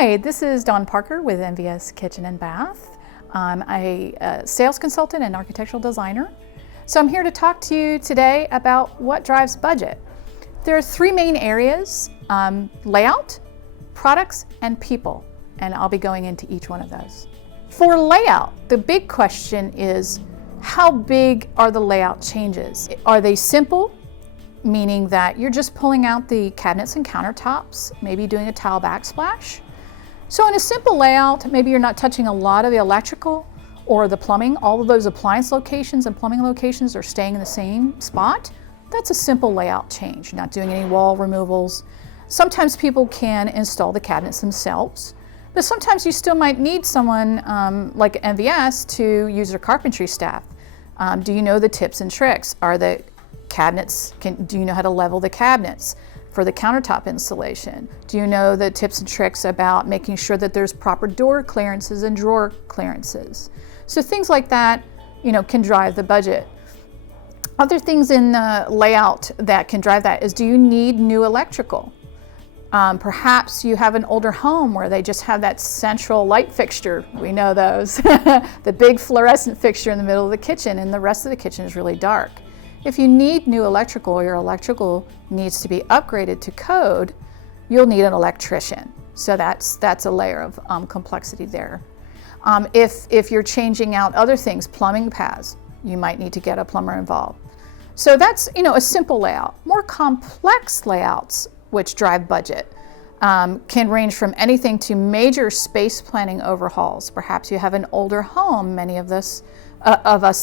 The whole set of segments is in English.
Hi, this is Dawn Parker with MVS Kitchen and Bath. I'm a sales consultant and architectural designer. So I'm here to talk to you today about what drives budget. There are three main areas: layout, products, and people. And I'll be going into each one of those. For layout, the big question is, how big are the layout changes? Are they simple, meaning that you're just pulling out the cabinets and countertops, maybe doing a tile backsplash? So in a simple layout, maybe you're not touching a lot of the electrical or the plumbing. All of those appliance locations and plumbing locations are staying in the same spot. That's a simple layout change, not doing any wall removals. Sometimes people can install the cabinets themselves, but sometimes you still might need someone like MVS to use their carpentry staff. Do you know the tips and tricks? Are the cabinets, do you know how to level the cabinets for the countertop installation? Do you know the tips and tricks about making sure that there's proper door clearances and drawer clearances? So things like that, can drive the budget. Other things in the layout that can drive that is, do you need new electrical? Perhaps you have an older home where they just have that central light fixture. We know those. The big fluorescent fixture in the middle of the kitchen, and the rest of the kitchen is really dark. If you need new electrical, or your electrical needs to be upgraded to code, you'll need an electrician. So that's a layer of complexity there. If you're changing out other things, plumbing paths, you might need to get a plumber involved. So that's a simple layout. More complex layouts, which drive budget, can range from anything to major space planning overhauls. Perhaps you have an older home. Many of us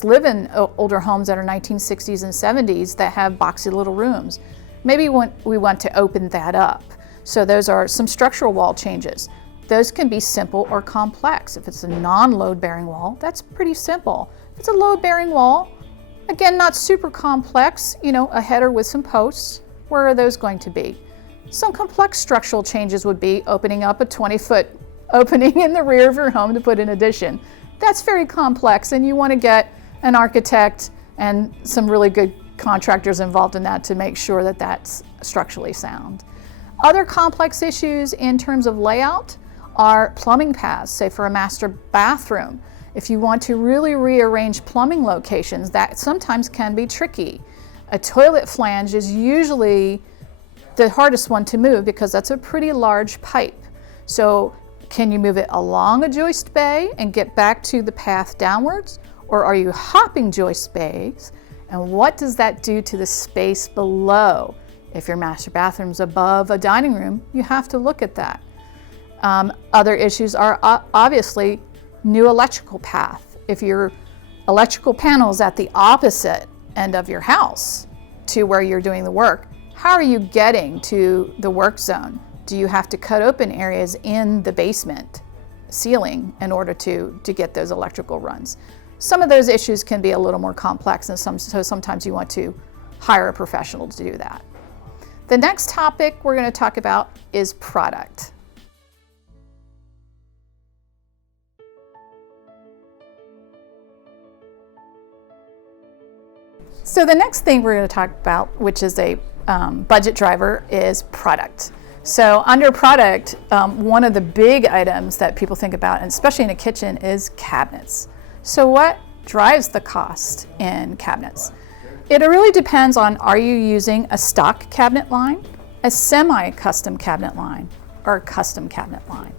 live in older homes that are 1960s and 70s that have boxy little rooms. Maybe we want to open that up. So those are some structural wall changes. Those can be simple or complex. If it's a non-load bearing wall, that's pretty simple. If it's a load bearing wall, again, not super complex, a header with some posts, where are those going to be? Some complex structural changes would be opening up a 20-foot opening in the rear of your home to put an addition. That's very complex, and you want to get an architect and some really good contractors involved in that to make sure that that's structurally sound. Other complex issues in terms of layout are plumbing paths, say for a master bathroom. If you want to really rearrange plumbing locations, that sometimes can be tricky. A toilet flange is usually the hardest one to move because that's a pretty large pipe. So can you move it along a joist bay and get back to the path downwards? Or are you hopping joist bays? And what does that do to the space below? If your master bathroom's above a dining room, you have to look at that. Other issues are obviously new electrical path. If your electrical panel is at the opposite end of your house to where you're doing the work, how are you getting to the work zone? Do you have to cut open areas in the basement ceiling in order to get those electrical runs? Some of those issues can be a little more complex, and so sometimes you want to hire a professional to do that. The next topic we're going to talk about is product. So the next thing we're going to talk about, which is a budget driver, is product. So under product, one of the big items that people think about, and especially in a kitchen, is cabinets. So what drives the cost in cabinets? It really depends on, are you using a stock cabinet line, a semi-custom cabinet line, or a custom cabinet line?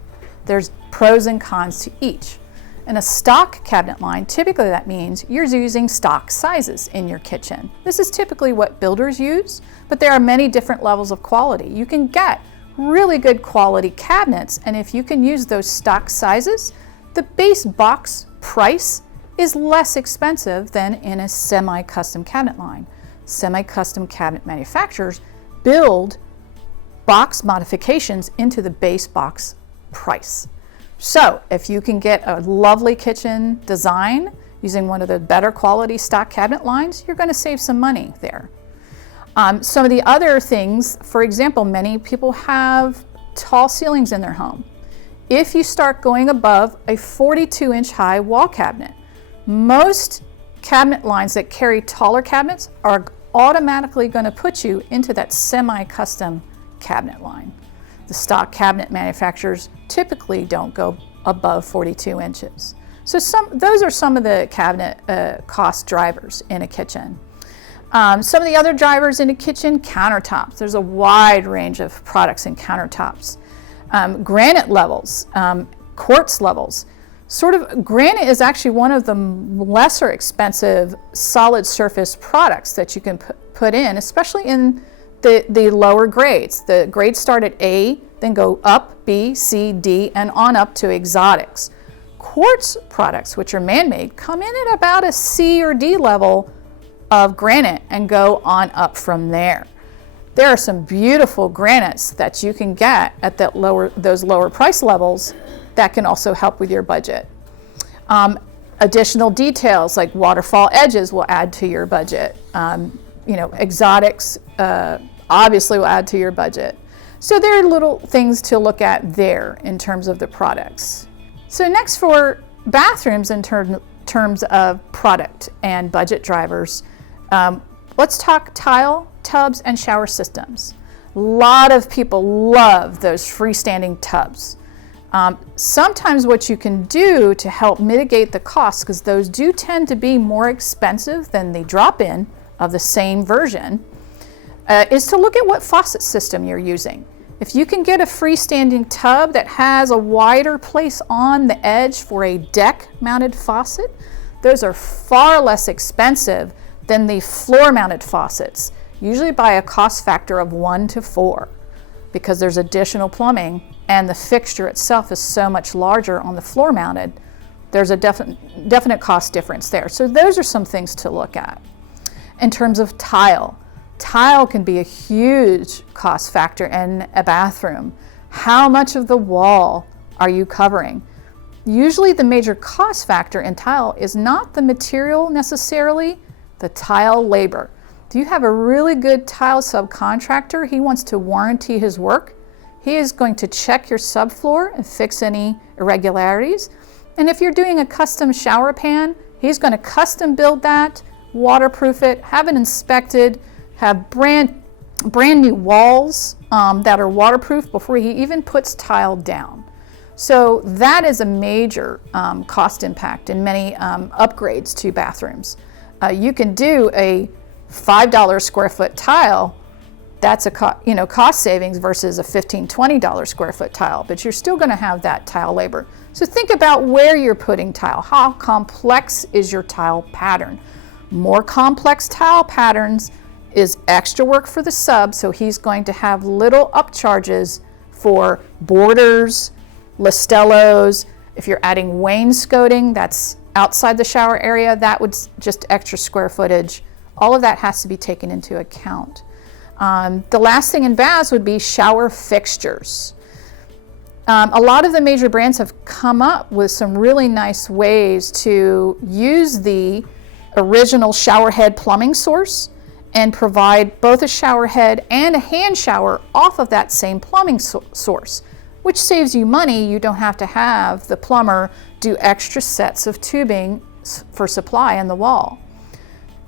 There's pros and cons to each. In a stock cabinet line, typically that means you're using stock sizes in your kitchen. This is typically what builders use, but there are many different levels of quality. You can get really good quality cabinets, and if you can use those stock sizes, the base box price is less expensive than in a semi-custom cabinet line. Semi-custom cabinet manufacturers build box modifications into the base box price. So if you can get a lovely kitchen design using one of the better quality stock cabinet lines, you're going to save some money there. Some of the other things, for example, many people have tall ceilings in their home. If you start going above a 42-inch high wall cabinet, most cabinet lines that carry taller cabinets are automatically going to put you into that semi-custom cabinet line. The stock cabinet manufacturers typically don't go above 42 inches. So those are some of the cabinet cost drivers in a kitchen. Some of the other drivers in a kitchen, countertops. There's a wide range of products in countertops. Granite levels, quartz levels. Granite is actually one of the lesser expensive solid surface products that you can put in, especially in the lower grades. The grades start at A, then go up B, C, D, and on up to exotics. Quartz products, which are man-made, come in at about a C or D level of granite and go on up from there. There are some beautiful granites that you can get at those lower price levels that can also help with your budget. Additional details like waterfall edges will add to your budget. Exotics obviously will add to your budget. So there are little things to look at there in terms of the products. So next, for bathrooms in terms of product and budget drivers, let's talk tile, tubs, and shower systems. A lot of people love those freestanding tubs. Sometimes what you can do to help mitigate the costs, because those do tend to be more expensive than the drop-in of the same version, is to look at what faucet system you're using. If you can get a freestanding tub that has a wider place on the edge for a deck-mounted faucet, those are far less expensive than the floor-mounted faucets, usually by a cost factor of 1 to 4, because there's additional plumbing and the fixture itself is so much larger on the floor-mounted. There's a definite cost difference there. So those are some things to look at. In terms of tile can be a huge cost factor in a bathroom. How much of the wall are you covering? Usually the major cost factor in tile is not the material necessarily, the tile labor. If you have a really good tile subcontractor, he wants to warranty his work. He is going to check your subfloor and fix any irregularities. And if you're doing a custom shower pan, he's going to custom build that, waterproof it, have it inspected, have brand new walls that are waterproof before he even puts tile down. So that is a major cost impact in many upgrades to bathrooms. You can do a $5 square foot tile. That's a cost savings versus a $15, $20 square foot tile, but you're still going to have that tile labor. So think about where you're putting tile. How complex is your tile pattern? More complex tile patterns is extra work for the sub, so he's going to have little upcharges for borders, listellos. If you're adding wainscoting, that's outside the shower area, that would just extra square footage. All of that has to be taken into account. The last thing in baths would be shower fixtures. A lot of the major brands have come up with some really nice ways to use the original shower head plumbing source and provide both a shower head and a hand shower off of that same plumbing source, which saves you money. You don't have to have the plumber do extra sets of tubing for supply in the wall.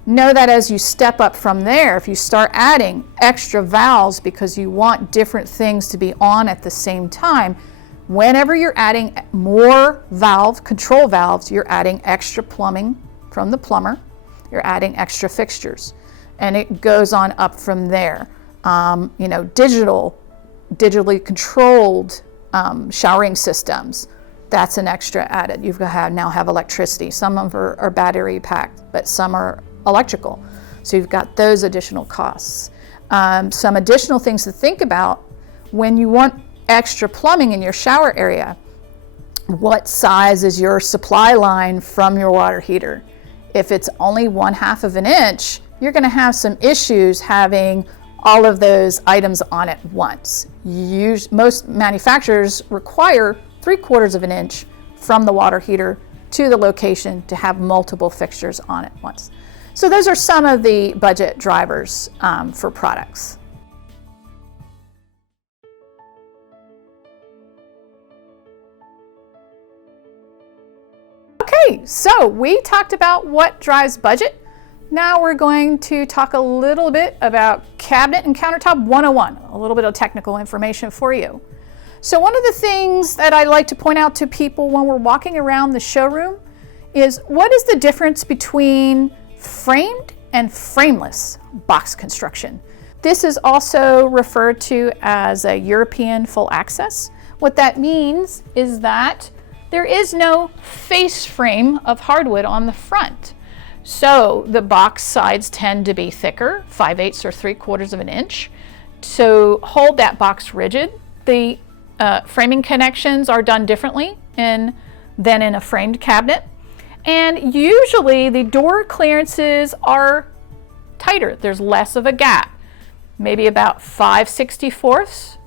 Know that as you step up from there, if you start adding extra valves because you want different things to be on at the same time, whenever you're adding more control valves, you're adding extra plumbing from the plumber, you're adding extra fixtures, and it goes on up from there. Digitally controlled showering systems, that's an extra added. You now have electricity. Some of them are battery packed, but some are electrical. So you've got those additional costs. Some additional things to think about when you want extra plumbing in your shower area. What size is your supply line from your water heater? If it's only 1/2 of an inch, you're going to have some issues having all of those items on at once. Most manufacturers require 3/4 of an inch from the water heater to the location to have multiple fixtures on at once. So those are some of the budget drivers for products. Okay, so we talked about what drives budget. Now we're going to talk a little bit about Cabinet and Countertop 101, a little bit of technical information for you. So one of the things that I like to point out to people when we're walking around the showroom is, what is the difference between framed and frameless box construction? This is also referred to as a European full access. What that means is that there is no face frame of hardwood on the front. So the box sides tend to be thicker, 5/8 or 3/4 of an inch, to hold that box rigid. The framing connections are done differently than in a framed cabinet. And usually the door clearances are tighter. There's less of a gap, maybe about 5/64,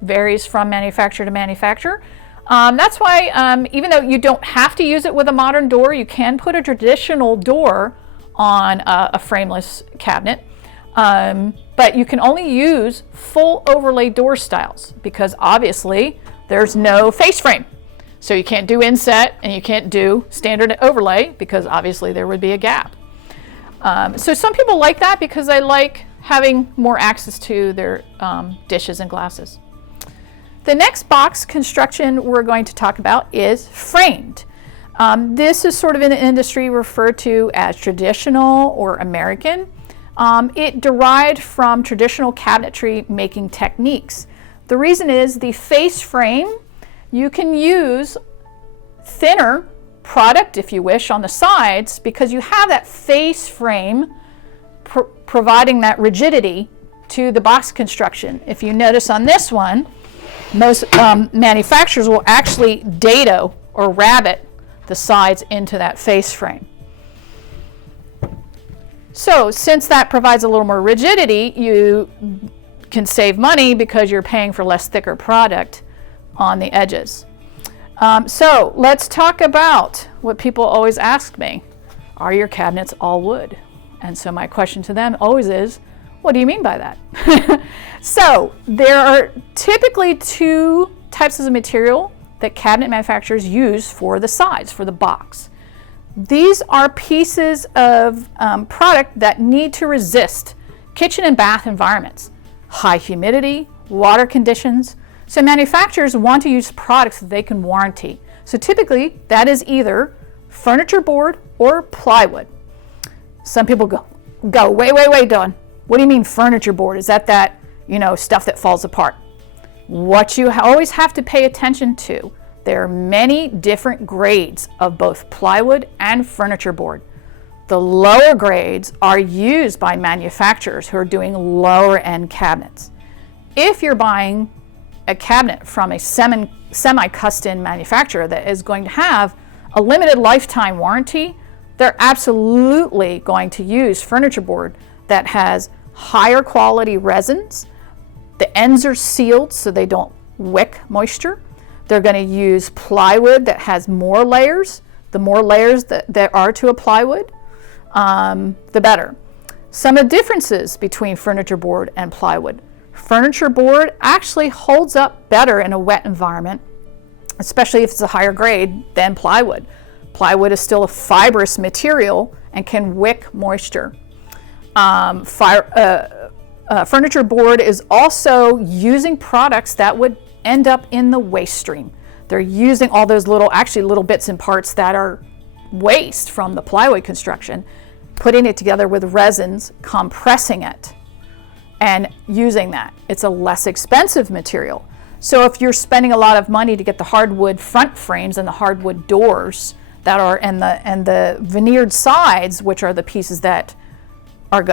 varies from manufacturer to manufacturer. That's why even though you don't have to use it with a modern door, you can put a traditional door on a frameless cabinet. But you can only use full overlay door styles because obviously there's no face frame. So you can't do inset and you can't do standard overlay because obviously there would be a gap. So some people like that because they like having more access to their dishes and glasses. The next box construction we're going to talk about is framed. This is sort of in the industry referred to as traditional or American. It derived from traditional cabinetry making techniques. The reason is the face frame, you can use thinner product if you wish on the sides because you have that face frame providing that rigidity to the box construction. If you notice on this one, most manufacturers will actually dado or rabbet the sides into that face frame. So since that provides a little more rigidity, you can save money because you're paying for less thicker product on the edges. So let's talk about what people always ask me. Are your cabinets all wood? And so my question to them always is, what do you mean by that? So there are typically two types of material that cabinet manufacturers use for the sides, for the box. These are pieces of product that need to resist kitchen and bath environments, high humidity, water conditions. So manufacturers want to use products that they can warranty. So typically that is either furniture board or plywood. Some people go, wait, Dawn. What do you mean furniture board? Is that stuff that falls apart? What you always have to pay attention to, there are many different grades of both plywood and furniture board. The lower grades are used by manufacturers who are doing lower end cabinets. If you're buying a cabinet from a semi-custom manufacturer that is going to have a limited lifetime warranty, they're absolutely going to use furniture board that has higher quality resins. The ends are sealed so they don't wick moisture. They're going to use plywood that has more layers. The more layers that there are to a plywood, the better. Some of the differences between furniture board and plywood. Furniture board actually holds up better in a wet environment, especially if it's a higher grade than plywood. Plywood is still a fibrous material and can wick moisture. Furniture board is also using products that would end up in the waste stream. They're using all those little bits and parts that are waste from the plywood construction, putting it together with resins, compressing it, and using that. It's a less expensive material. So if you're spending a lot of money to get the hardwood front frames and the hardwood doors that are and the veneered sides, which are the pieces that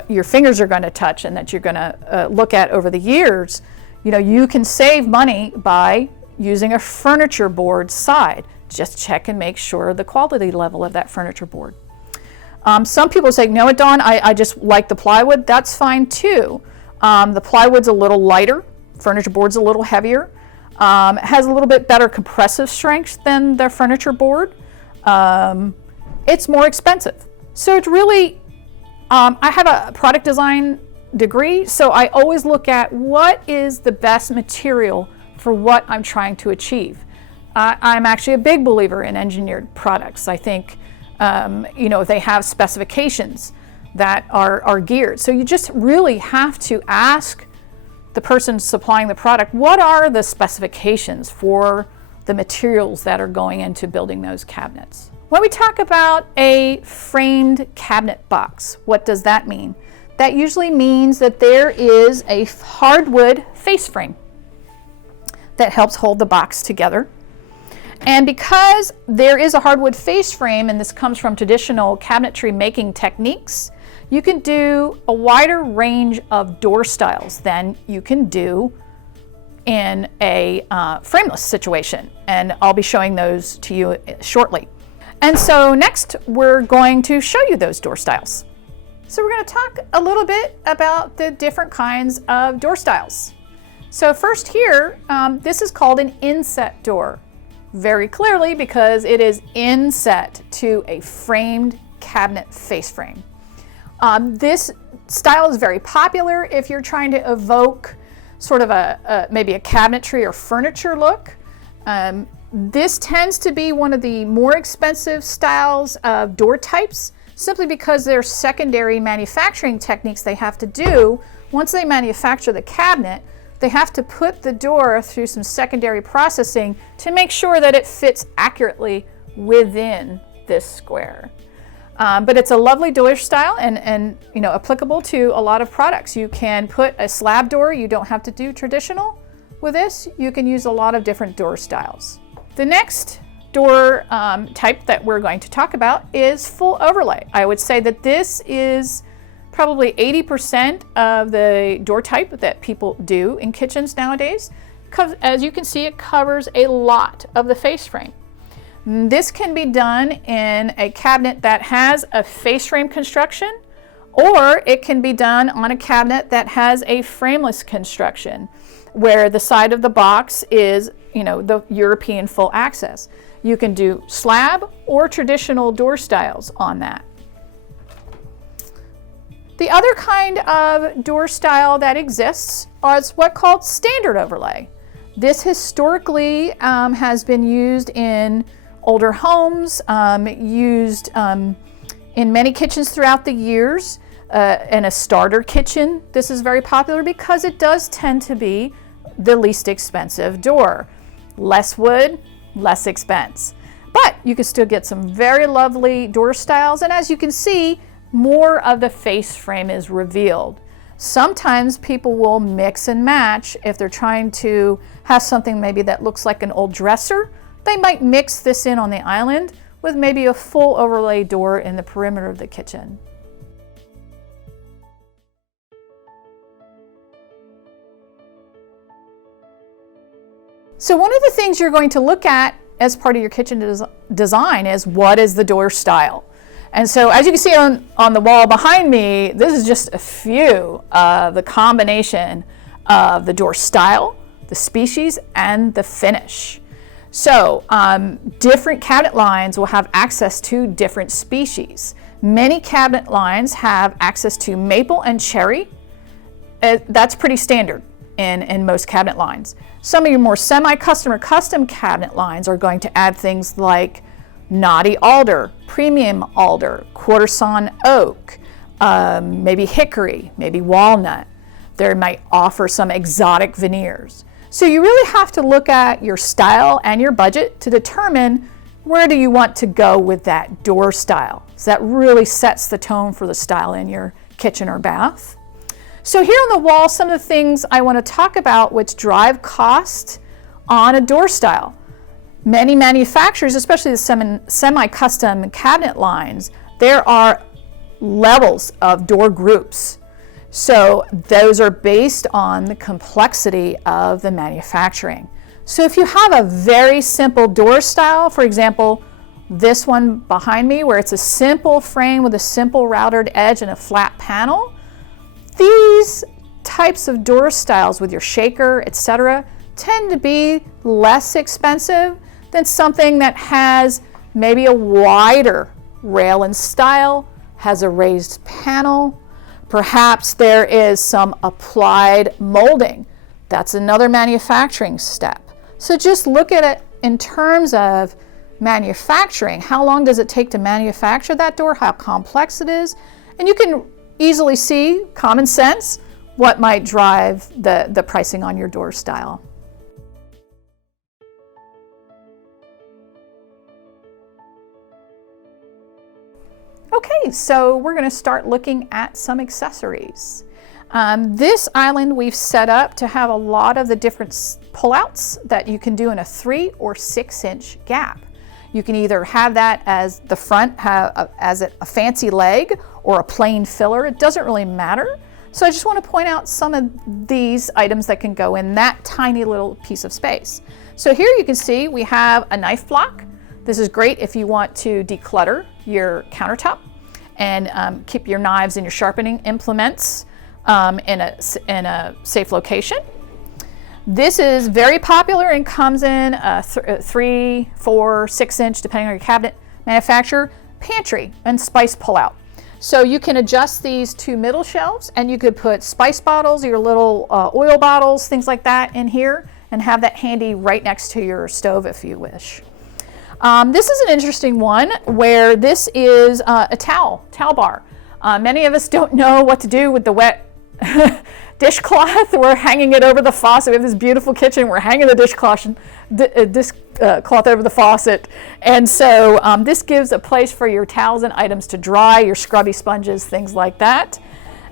your fingers are going to touch and that you're going to look at over the years, you can save money by using a furniture board side. Just check and make sure the quality level of that furniture board. Some people say, no, Dawn, I just like the plywood. That's fine too. The plywood's a little lighter, furniture board's a little heavier, has a little bit better compressive strength than the furniture board. It's more expensive. So it's really, I have a product design degree, so I always look at what is the best material for what I'm trying to achieve. I'm actually a big believer in engineered products. I think, they have specifications. that are geared. So you just really have to ask the person supplying the product, what are the specifications for the materials that are going into building those cabinets? When we talk about a framed cabinet box, what does that mean? That usually means that there is a hardwood face frame that helps hold the box together. And because there is a hardwood face frame, and this comes from traditional cabinetry making techniques, you can do a wider range of door styles than you can do in a frameless situation. And I'll be showing those to you shortly. And so next, we're going to show you those door styles. So we're going to talk a little bit about the different kinds of door styles. So first here, this is called an inset door. Very clearly, because it is inset to a framed cabinet face frame. This style is very popular if you're trying to evoke sort of maybe a cabinetry or furniture look. This tends to be one of the more expensive styles of door types, simply because there's secondary manufacturing techniques they have to do. Once they manufacture the cabinet, they have to put the door through some secondary processing to make sure that it fits accurately within this square. But it's a lovely door style and applicable to a lot of products. You can put a slab door. You don't have to do traditional with this. You can use a lot of different door styles. The next door type that we're going to talk about is full overlay. I would say that this is probably 80% of the door type that people do in kitchens nowadays. As you can see, it covers a lot of the face frame. This can be done in a cabinet that has a face frame construction, or it can be done on a cabinet that has a frameless construction, where the side of the box is, the European full access. You can do slab or traditional door styles on that. The other kind of door style that exists is what's called standard overlay. This historically has been used in older homes, used in many kitchens throughout the years. In a starter kitchen, this is very popular because it does tend to be the least expensive door. Less wood, less expense. But you can still get some very lovely door styles, and as you can see, more of the face frame is revealed. Sometimes people will mix and match. If they're trying to have something maybe that looks like an old dresser, they might mix this in on the island with maybe a full overlay door in the perimeter of the kitchen. So one of the things you're going to look at as part of your kitchen design is, what is the door style? And so as you can see on the wall behind me, this is just a few of the combination of the door style, the species, and the finish. So different cabinet lines will have access to different species. Many cabinet lines have access to maple and cherry. That's pretty standard in most cabinet lines. Some of your more semi-custom or custom cabinet lines are going to add things like knotty alder, premium alder, quarter sawn oak, maybe hickory, maybe walnut. They might offer some exotic veneers. So you really have to look at your style and your budget to determine where do you want to go with that door style. So that really sets the tone for the style in your kitchen or bath. So here on the wall, some of the things I want to talk about which drive cost on a door style. Many manufacturers, especially the semi-custom cabinet lines, there are levels of door groups. So those are based on the complexity of the manufacturing. So if you have a very simple door style, for example, this one behind me, where it's a simple frame with a simple routed edge and a flat panel, these types of door styles with your shaker, etc., tend to be less expensive than something that has maybe a wider rail and style, has a raised panel. Perhaps there is some applied molding. That's another manufacturing step. So just look at it in terms of manufacturing. How long does it take to manufacture that door? How complex it is? And you can easily see, common sense, what might drive the pricing on your door style. Okay, so we're going to start looking at some accessories. This island we've set up to have a lot of the different pullouts that you can do in a 3 or 6 inch gap. You can either have that as the front, as a fancy leg, or a plain filler. It doesn't really matter. So I just want to point out some of these items that can go in that tiny little piece of space. So here you can see we have a knife block. This is great if you want to declutter your countertop and keep your knives and your sharpening implements in a safe location. This is very popular and comes in a 3, 4, 6 inch, depending on your cabinet manufacturer, pantry and spice pullout. So you can adjust these 2 middle shelves, and you could put spice bottles, your little oil bottles, things like that in here, and have that handy right next to your stove if you wish. This is an interesting one where this is a towel bar. Many of us don't know what to do with the wet dishcloth. We're hanging it over the faucet. We have this beautiful kitchen. We're hanging the dishcloth over the faucet. And so this gives a place for your towels and items to dry, your scrubby sponges, things like that.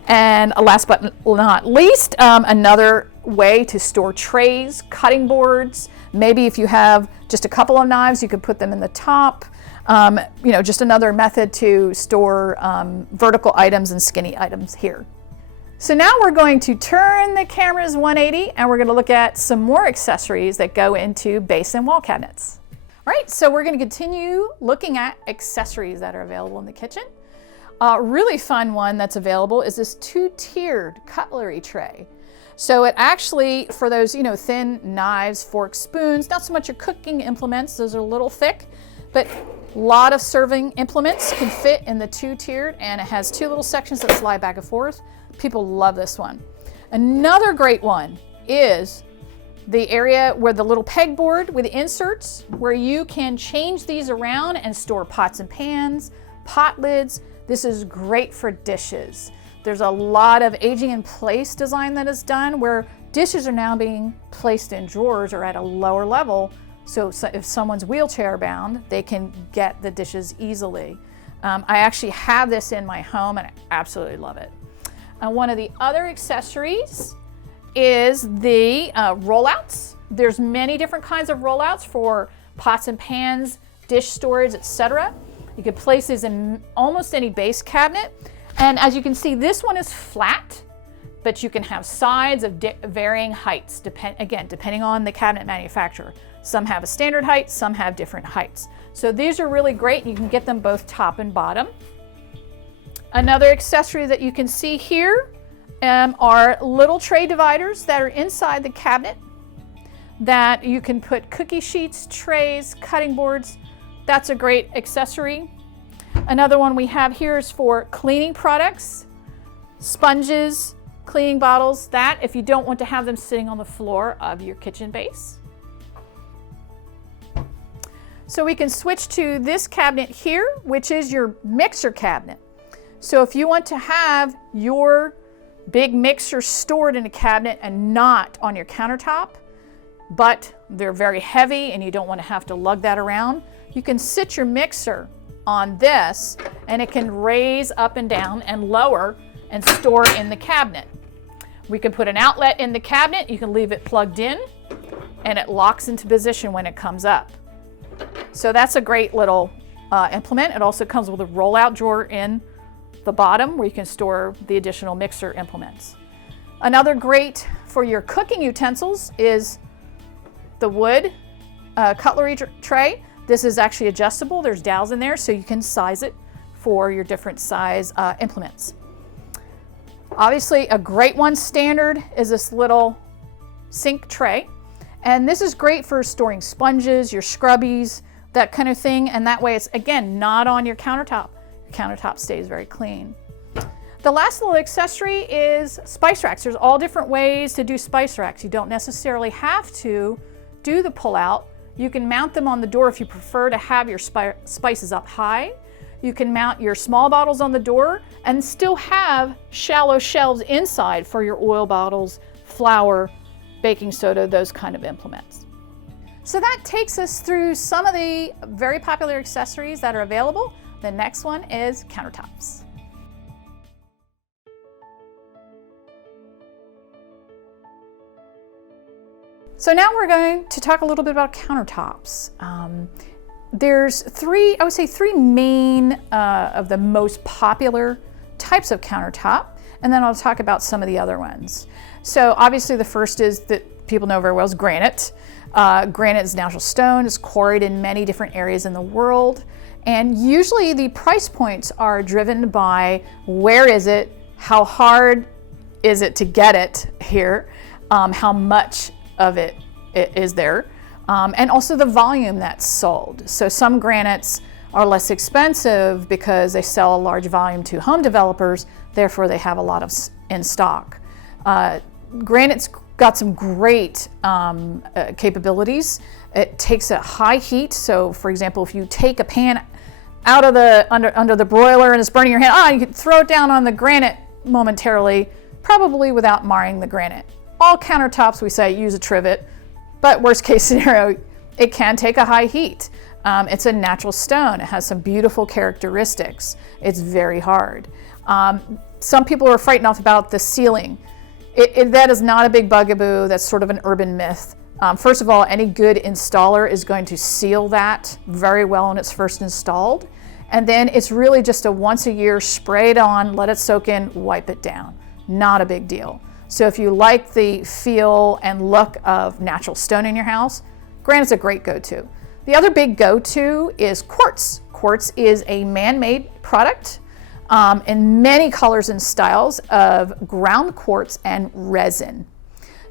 And last but not least, another way to store trays, cutting boards. Maybe if you have just a couple of knives, you could put them in the top. Just another method to store vertical items and skinny items here. So now we're going to turn the cameras 180, and we're going to look at some more accessories that go into base and wall cabinets. All right, so we're going to continue looking at accessories that are available in the kitchen. A really fun one that's available is this 2-tiered cutlery tray. So it actually, for those thin knives, forks, spoons, not so much your cooking implements, those are a little thick, but a lot of serving implements can fit in the 2-tiered, and it has 2 little sections that slide back and forth. People love this one. Another great one is the area where the little pegboard with the inserts, where you can change these around and store pots and pans, pot lids. This is great for dishes. There's a lot of aging in place design that is done where dishes are now being placed in drawers or at a lower level. So if someone's wheelchair bound, they can get the dishes easily. I actually have this in my home and I absolutely love it. One of the other accessories is the rollouts. There's many different kinds of rollouts for pots and pans, dish storage, etc. You could place these in almost any base cabinet. And as you can see, this one is flat, but you can have sides of varying heights, depending on the cabinet manufacturer. Some have a standard height, some have different heights. So these are really great, and you can get them both top and bottom. Another accessory that you can see here are little tray dividers that are inside the cabinet that you can put cookie sheets, trays, cutting boards. That's a great accessory. Another one we have here is for cleaning products, sponges, cleaning bottles. That if you don't want to have them sitting on the floor of your kitchen base. So we can switch to this cabinet here, which is your mixer cabinet. So if you want to have your big mixer stored in a cabinet and not on your countertop, but they're very heavy and you don't want to have to lug that around, you can sit your mixer on this and it can raise up and down and lower and store in the cabinet. We can put an outlet in the cabinet, you can leave it plugged in, and it locks into position when it comes up. So that's a great little implement. It also comes with a rollout drawer in the bottom where you can store the additional mixer implements. Another great for your cooking utensils is the wood cutlery tray. This is actually adjustable. There's dowels in there so you can size it for your different size implements. Obviously a great one standard is this little sink tray. And this is great for storing sponges, your scrubbies, that kind of thing. And that way it's, again, not on your countertop. Your countertop stays very clean. The last little accessory is spice racks. There's all different ways to do spice racks. You don't necessarily have to do the pull-out. You can mount them on the door if you prefer to have your spices up high. You can mount your small bottles on the door and still have shallow shelves inside for your oil bottles, flour, baking soda, those kind of implements. So that takes us through some of the very popular accessories that are available. The next one is countertops. So now we're going to talk a little bit about countertops. There's three main of the most popular types of countertop, and then I'll talk about some of the other ones. So obviously the first is that people know very well is granite. Granite is natural stone, it's quarried in many different areas in the world, and usually the price points are driven by where is it, how hard is it to get it here, how much of it is there, and also the volume that's sold. So some granites are less expensive because they sell a large volume to home developers, therefore they have a lot of in stock. Granite's got some great capabilities. It takes a high heat, so for example, if you take a pan out of the under the broiler and it's burning your hand, you can throw it down on the granite momentarily, probably without marring the granite. All countertops, we say, use a trivet, but worst case scenario, it can take a high heat. It's a natural stone. It has some beautiful characteristics. It's very hard. Some people are frightened off about the sealing. That is not a big bugaboo. That's sort of an urban myth. First of all, any good installer is going to seal that very well when it's first installed. And then it's really just a once a year, spray it on, let it soak in, wipe it down. Not a big deal. So if you like the feel and look of natural stone in your house, granite's a great go-to. The other big go-to is quartz. Quartz is a man-made product in many colors and styles of ground quartz and resin.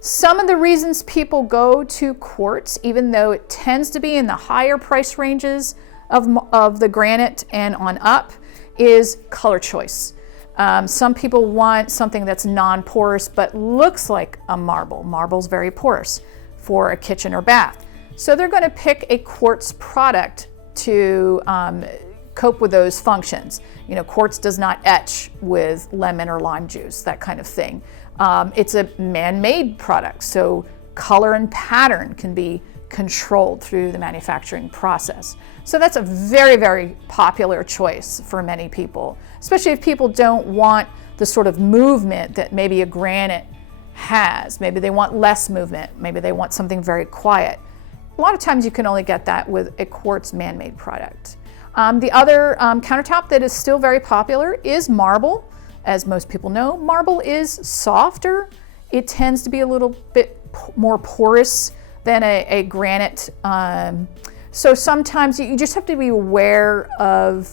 Some of the reasons people go to quartz, even though it tends to be in the higher price ranges of the granite and on up, is color choice. Some people want something that's non-porous but looks like a marble. Marble's very porous for a kitchen or bath. So they're going to pick a quartz product to cope with those functions. You know, quartz does not etch with lemon or lime juice, that kind of thing. It's a man-made product, so color and pattern can be controlled through the manufacturing process. So that's a very, very popular choice for many people, especially if people don't want the sort of movement that maybe a granite has. Maybe they want less movement. Maybe they want something very quiet. A lot of times you can only get that with a quartz man-made product. The other countertop that is still very popular is marble. As most people know, marble is softer. It tends to be a little bit more porous than a granite. So sometimes you just have to be aware of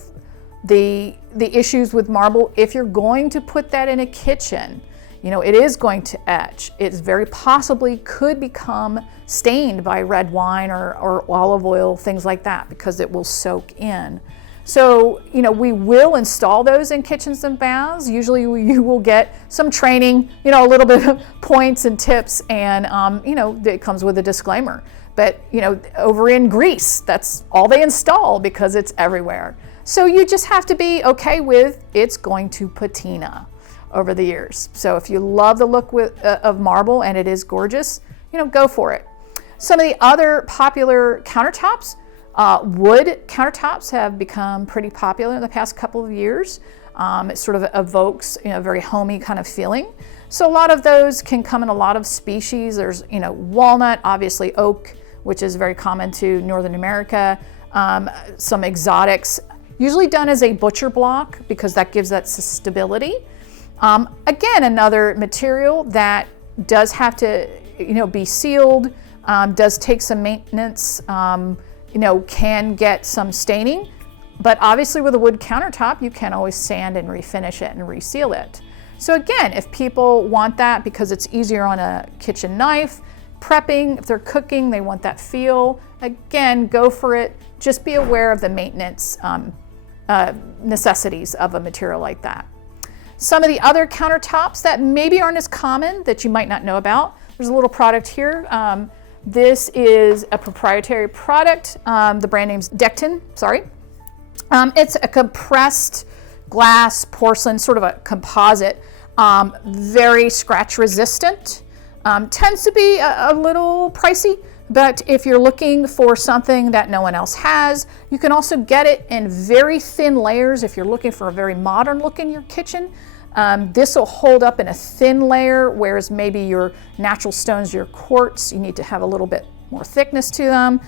the issues with marble. If you're going to put that in a kitchen, you know, it is going to etch. It very possibly could become stained by red wine or olive oil, things like that, because it will soak in. So, you know, we will install those in kitchens and baths. Usually you will get some training, you know, a little bit of points and tips, and, you know, it comes with a disclaimer. But, you know, over in Greece, that's all they install because it's everywhere. So you just have to be okay with it's going to patina over the years. So if you love the look of marble and it is gorgeous, you know, go for it. Some of the other popular countertops, wood countertops have become pretty popular in the past couple of years. It sort of evokes, you know, a very homey kind of feeling. So a lot of those can come in a lot of species. There's, you know, walnut, obviously oak, which is very common to Northern America. Some exotics, usually done as a butcher block because that gives that stability. Again, another material that does have to, you know, be sealed, does take some maintenance, you know, can get some staining, but obviously with a wood countertop, you can always sand and refinish it and reseal it. So again, if people want that because it's easier on a kitchen knife, prepping, if they're cooking, they want that feel, again, go for it. Just be aware of the maintenance necessities of a material like that. Some of the other countertops that maybe aren't as common that you might not know about, there's a little product here. This is a proprietary product. The brand name's Dectin, sorry. It's a compressed glass porcelain, sort of a composite, very scratch resistant. Tends to be a little pricey, but if you're looking for something that no one else has, you can also get it in very thin layers if you're looking for a very modern look in your kitchen. This will hold up in a thin layer, whereas maybe your natural stones, your quartz, you need to have a little bit more thickness to them.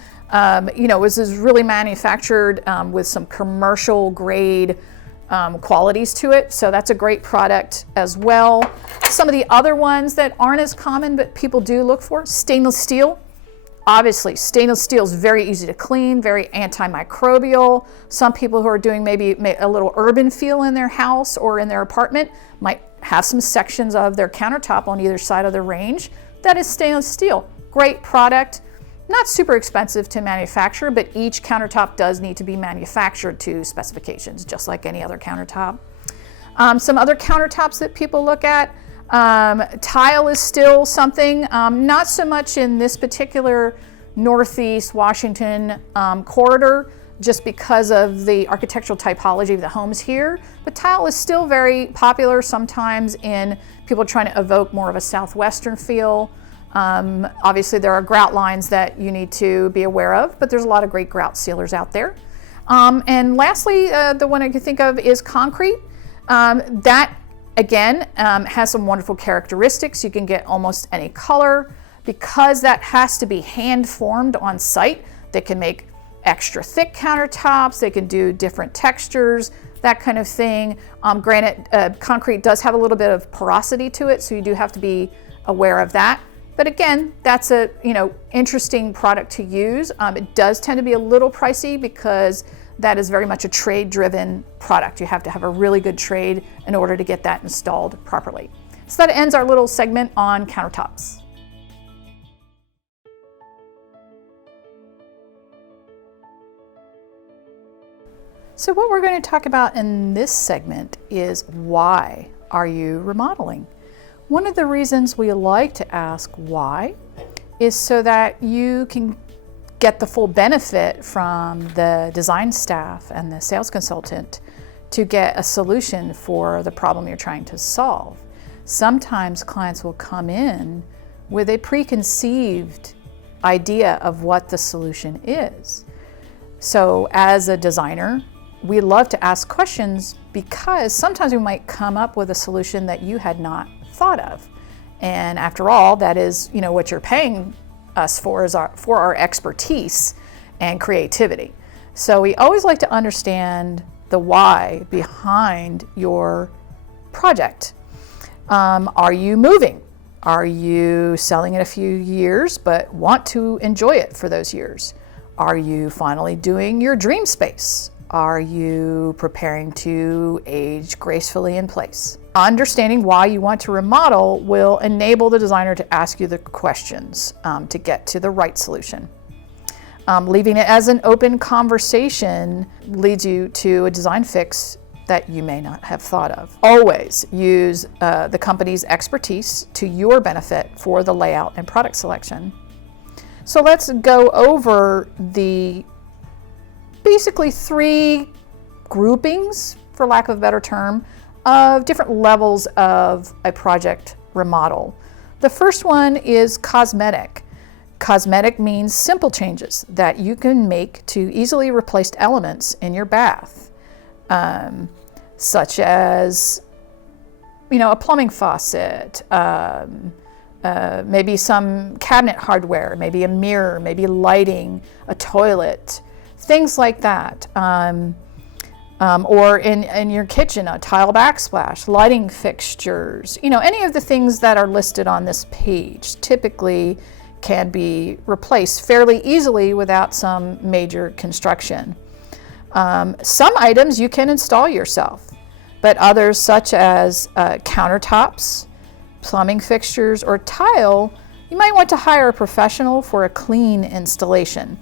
This is really manufactured with some commercial grade qualities to it, so that's a great product as well. Some of the other ones that aren't as common but people do look for, stainless steel. Obviously, stainless steel is very easy to clean, very antimicrobial. Some people who are doing maybe a little urban feel in their house or in their apartment might have some sections of their countertop on either side of the range that is stainless steel. Great product. Not super expensive to manufacture, but each countertop does need to be manufactured to specifications, just like any other countertop. Some other countertops that people look at, tile is still something, not so much in this particular Northeast Washington corridor, just because of the architectural typology of the homes here, but tile is still very popular sometimes in people trying to evoke more of a Southwestern feel. Obviously there are grout lines that you need to be aware of, but there's a lot of great grout sealers out there. And lastly, the one I can think of is concrete. That again has some wonderful characteristics. You can get almost any color. Because that has to be hand formed on site, they can make extra thick countertops, they can do different textures, that kind of thing. Granted, concrete does have a little bit of porosity to it, so you do have to be aware of that. But again, that's a interesting product to use. It does tend to be a little pricey because that is very much a trade-driven product. You have to have a really good trade in order to get that installed properly. So that ends our little segment on countertops. So what we're going to talk about in this segment is, why are you remodeling? One of the reasons we like to ask why is so that you can get the full benefit from the design staff and the sales consultant to get a solution for the problem you're trying to solve. Sometimes clients will come in with a preconceived idea of what the solution is. So as a designer, we love to ask questions because sometimes we might come up with a solution that you had not thought of. And after all, that is, what you're paying us for is our expertise and creativity. So we always like to understand the why behind your project. Are you moving? Are you selling in a few years but want to enjoy it for those years? Are you finally doing your dream space? Are you preparing to age gracefully in place? Understanding why you want to remodel will enable the designer to ask you the questions to get to the right solution. Leaving it as an open conversation leads you to a design fix that you may not have thought of. Always use the company's expertise to your benefit for the layout and product selection. So let's go over the basically 3 groupings, for lack of a better term, of different levels of a project remodel. The first one is cosmetic. Cosmetic means simple changes that you can make to easily replaced elements in your bath, such as a plumbing faucet, maybe some cabinet hardware, maybe a mirror, maybe lighting, a toilet, things like that. Or in your kitchen, a tile backsplash, lighting fixtures, any of the things that are listed on this page typically can be replaced fairly easily without some major construction. Some items you can install yourself, but others such as countertops, plumbing fixtures, or tile, you might want to hire a professional for a clean installation.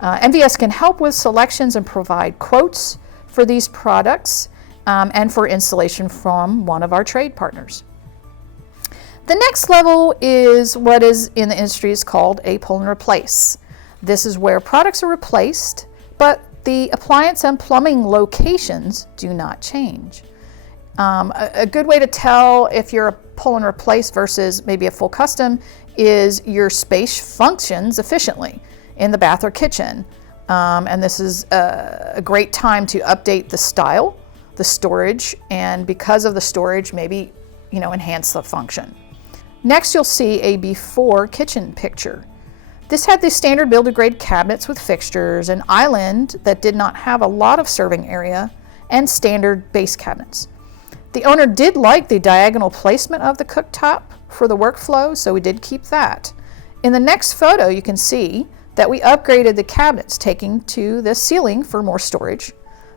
MVS can help with selections and provide quotes for these products and for installation from one of our trade partners. The next level is what is in the industry is called a pull and replace. This is where products are replaced, but The appliance and plumbing locations do not change. A good way to tell if you're a pull and replace versus maybe a full custom is your space functions efficiently in the bath or kitchen. And this is a great time to update the style, the storage, and because of the storage, maybe, enhance the function. Next, you'll see a before kitchen picture. This had the standard builder grade cabinets with fixtures, an island that did not have a lot of serving area, and standard base cabinets. The owner did like the diagonal placement of the cooktop for the workflow, so we did keep that. In the next photo, you can see that we upgraded the cabinets, taking to the ceiling for more storage.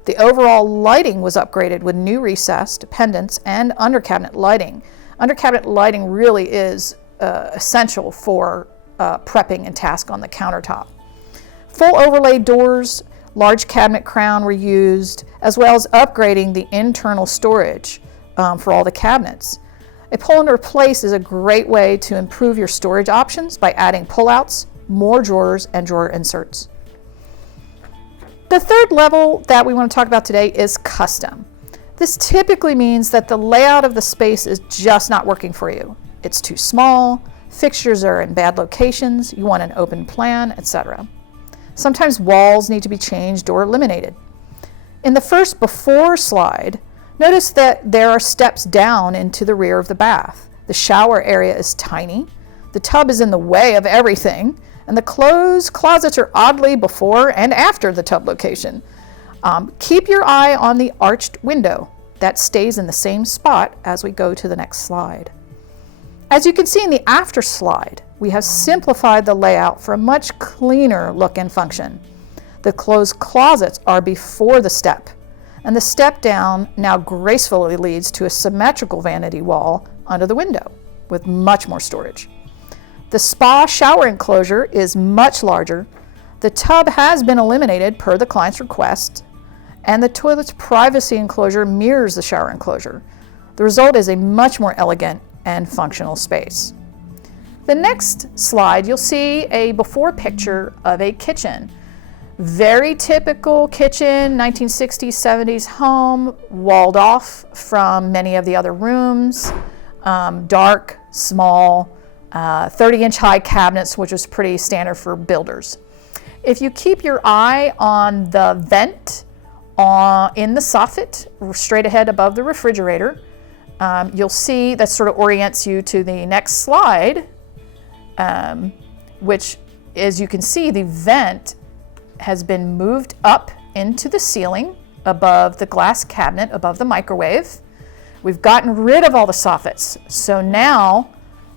The overall lighting was upgraded with new recessed pendants and under cabinet lighting. Under cabinet lighting really is essential for prepping and task on the countertop. Full overlay doors, large cabinet crown were used, as well as upgrading the internal storage for all the cabinets. A pull and replace is a great way to improve your storage options by adding pullouts, more drawers, and drawer inserts. The third level that we want to talk about today is custom. This typically means that the layout of the space is just not working for you. It's too small, fixtures are in bad locations, you want an open plan, etc. Sometimes walls need to be changed or eliminated. In the first before slide, notice that there are steps down into the rear of the bath. The shower area is tiny, the tub is in the way of everything, and the closets are oddly before and after the tub location. Keep your eye on the arched window. That stays in the same spot as we go to the next slide. As you can see in the after slide, we have simplified the layout for a much cleaner look and function. The closed closets are before the step, and the step down now gracefully leads to a symmetrical vanity wall under the window with much more storage. The spa shower enclosure is much larger. The tub has been eliminated per the client's request, and the toilet's privacy enclosure mirrors the shower enclosure. The result is a much more elegant and functional space. The next slide, you'll see a before picture of a kitchen. Very typical kitchen, 1960s, 70s home, walled off from many of the other rooms, dark, small, 30-inch high cabinets, which was pretty standard for builders. If you keep your eye on the vent in the soffit, straight ahead above the refrigerator, you'll see that sort of orients you to the next slide, which, as you can see, the vent has been moved up into the ceiling above the glass cabinet, above the microwave. We've gotten rid of all the soffits, so now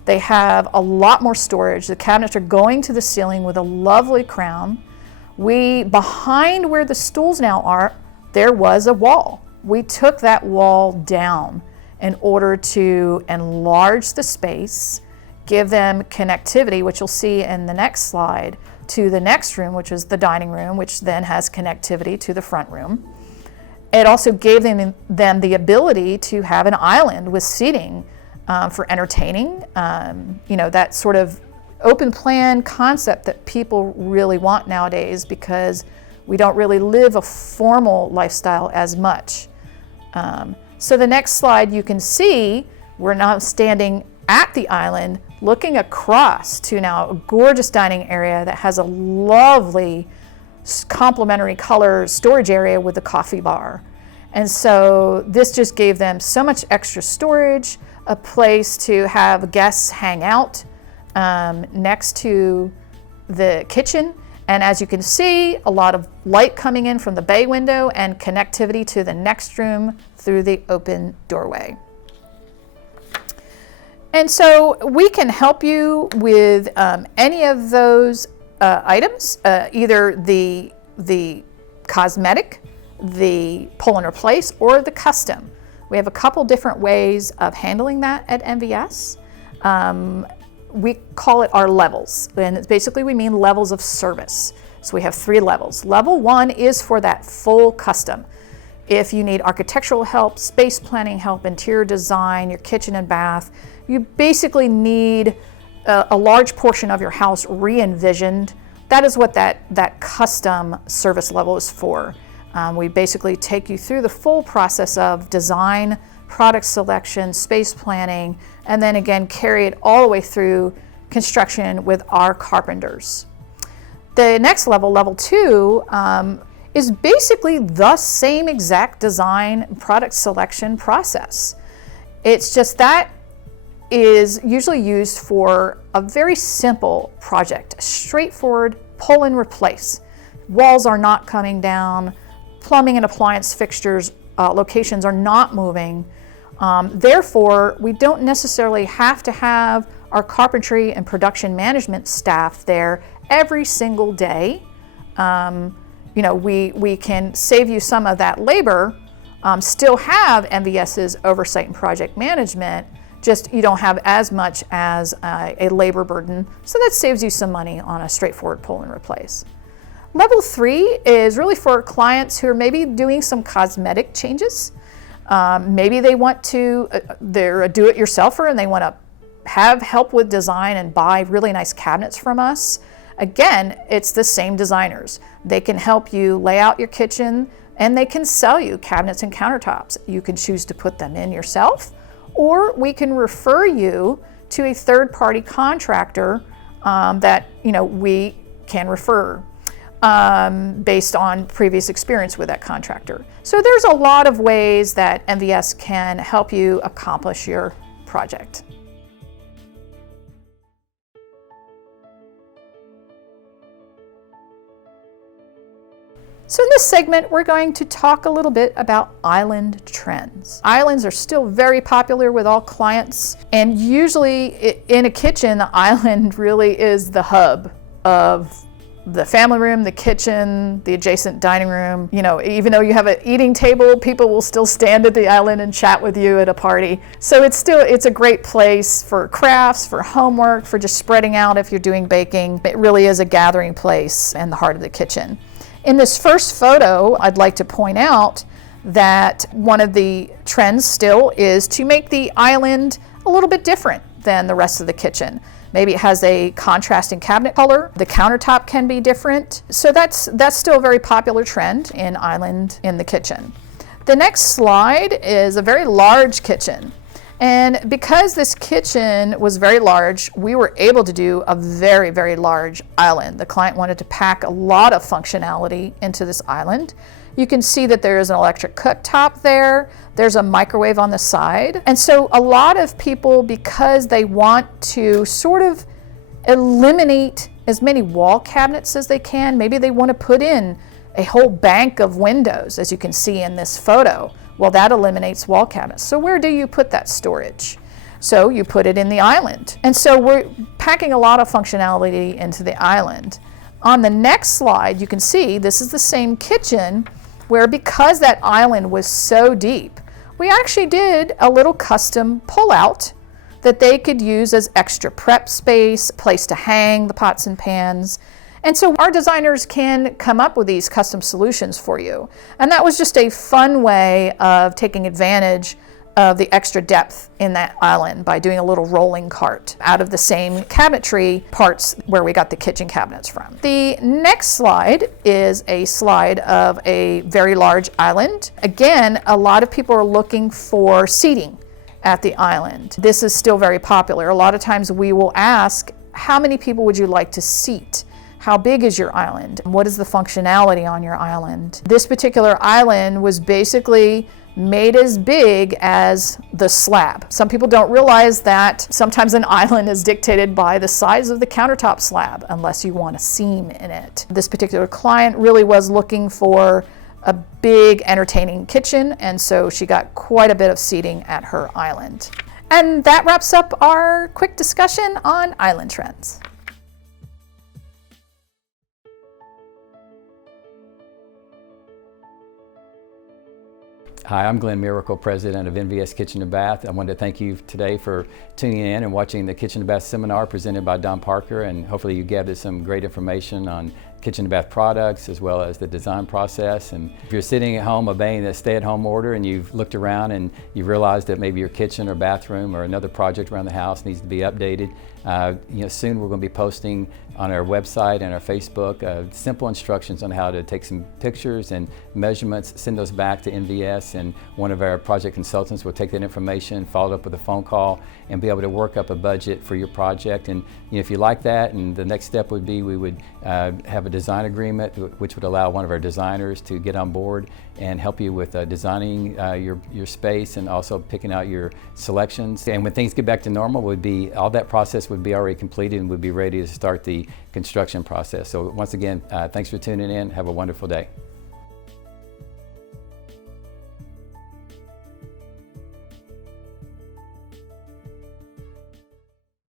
they have a lot more storage. The cabinets are going to the ceiling with a lovely crown. Behind where the stools now are, there was a wall. We took that wall down in order to enlarge the space, give them connectivity, which you'll see in the next slide, to the next room, which is the dining room, which then has connectivity to the front room. It also gave them the ability to have an island with seating for entertaining, that sort of open plan concept that people really want nowadays because we don't really live a formal lifestyle as much. So the next slide, you can see we're now standing at the island looking across to now a gorgeous dining area that has a lovely complementary color storage area with a coffee bar. And so this just gave them so much extra storage, a place to have guests hang out next to the kitchen. And as you can see, a lot of light coming in from the bay window and connectivity to the next room through the open doorway. And so we can help you with any of those items, either the cosmetic, the pull and replace, or the custom. We have a couple different ways of handling that at MVS. We call it our levels, and it's basically we mean levels of service. So we have 3 levels. Level 1 is for that full custom. If you need architectural help, space planning help, interior design, your kitchen and bath, you basically need a large portion of your house re-envisioned That is what that custom service level is for. We basically take you through the full process of design, product selection, space planning, and then again carry it all the way through construction with our carpenters. The next level, level 2, is basically the same exact design product selection process. It's just that is usually used for a very simple project, a straightforward pull and replace. Walls are not coming down, plumbing and appliance fixtures, locations are not moving. Therefore, we don't necessarily have to have our carpentry and production management staff there every single day. We can save you some of that labor, still have MVS's oversight and project management, just you don't have as much as a labor burden, so that saves you some money on a straightforward pull and replace. Level 3 is really for clients who are maybe doing some cosmetic changes. Maybe they want to, they're a do-it-yourselfer and they want to have help with design and buy really nice cabinets from us. Again, it's the same designers. They can help you lay out your kitchen and they can sell you cabinets and countertops. You can choose to put them in yourself, or we can refer you to a third-party contractor that we can refer based on previous experience with that contractor. So there's a lot of ways that MVS can help you accomplish your project. So in this segment, we're going to talk a little bit about island trends. Islands are still very popular with all clients, and usually in a kitchen, the island really is the hub of the family room, the kitchen, the adjacent dining room. Even though you have an eating table, people will still stand at the island and chat with you at a party. So it's a great place for crafts, for homework, for just spreading out if you're doing baking. It really is a gathering place in the heart of the kitchen. In this first photo, I'd like to point out that one of the trends still is to make the island a little bit different than the rest of the kitchen. Maybe it has a contrasting cabinet color. The countertop can be different. So that's still a very popular trend in island in the kitchen. The next slide is a very large kitchen. And because this kitchen was very large, we were able to do a very, very large island. The client wanted to pack a lot of functionality into this island. You can see that there is an electric cooktop there. There's a microwave on the side. And so a lot of people, because they want to sort of eliminate as many wall cabinets as they can, maybe they want to put in a whole bank of windows, as you can see in this photo. Well, that eliminates wall cabinets. So where do you put that storage? So you put it in the island. And so we're packing a lot of functionality into the island. On the next slide, you can see this is the same kitchen where, because that island was so deep, we actually did a little custom pull-out that they could use as extra prep space, place to hang the pots and pans. And so our designers can come up with these custom solutions for you. And that was just a fun way of taking advantage of the extra depth in that island by doing a little rolling cart out of the same cabinetry parts where we got the kitchen cabinets from. The next slide is a slide of a very large island. Again, a lot of people are looking for seating at the island. This is still very popular. A lot of times we will ask, how many people would you like to seat? How big is your island? What is the functionality on your island? This particular island was basically made as big as the slab. Some people don't realize that sometimes an island is dictated by the size of the countertop slab, unless you want a seam in it. This particular client really was looking for a big, entertaining kitchen, and so she got quite a bit of seating at her island. And that wraps up our quick discussion on island trends. Hi, I'm Glenn Miracle, President of NVS Kitchen and Bath. I wanted to thank you today for tuning in and watching the Kitchen and Bath seminar presented by Don Parker, and hopefully you gathered some great information on kitchen and bath products as well as the design process. And if you're sitting at home obeying the stay-at-home order and you've looked around and you've realized that maybe your kitchen or bathroom or another project around the house needs to be updated, soon we're going to be posting on our website and our Facebook simple instructions on how to take some pictures and measurements, send those back to NVS, and one of our project consultants will take that information, follow it up with a phone call, and be able to work up a budget for your project. And if you like that, and the next step would be we would have a design agreement which would allow one of our designers to get on board and help you with designing your space and also picking out your selections. And when things get back to normal, all that process would be already completed and would be ready to start the construction process. So once again, thanks for tuning in. Have a wonderful day.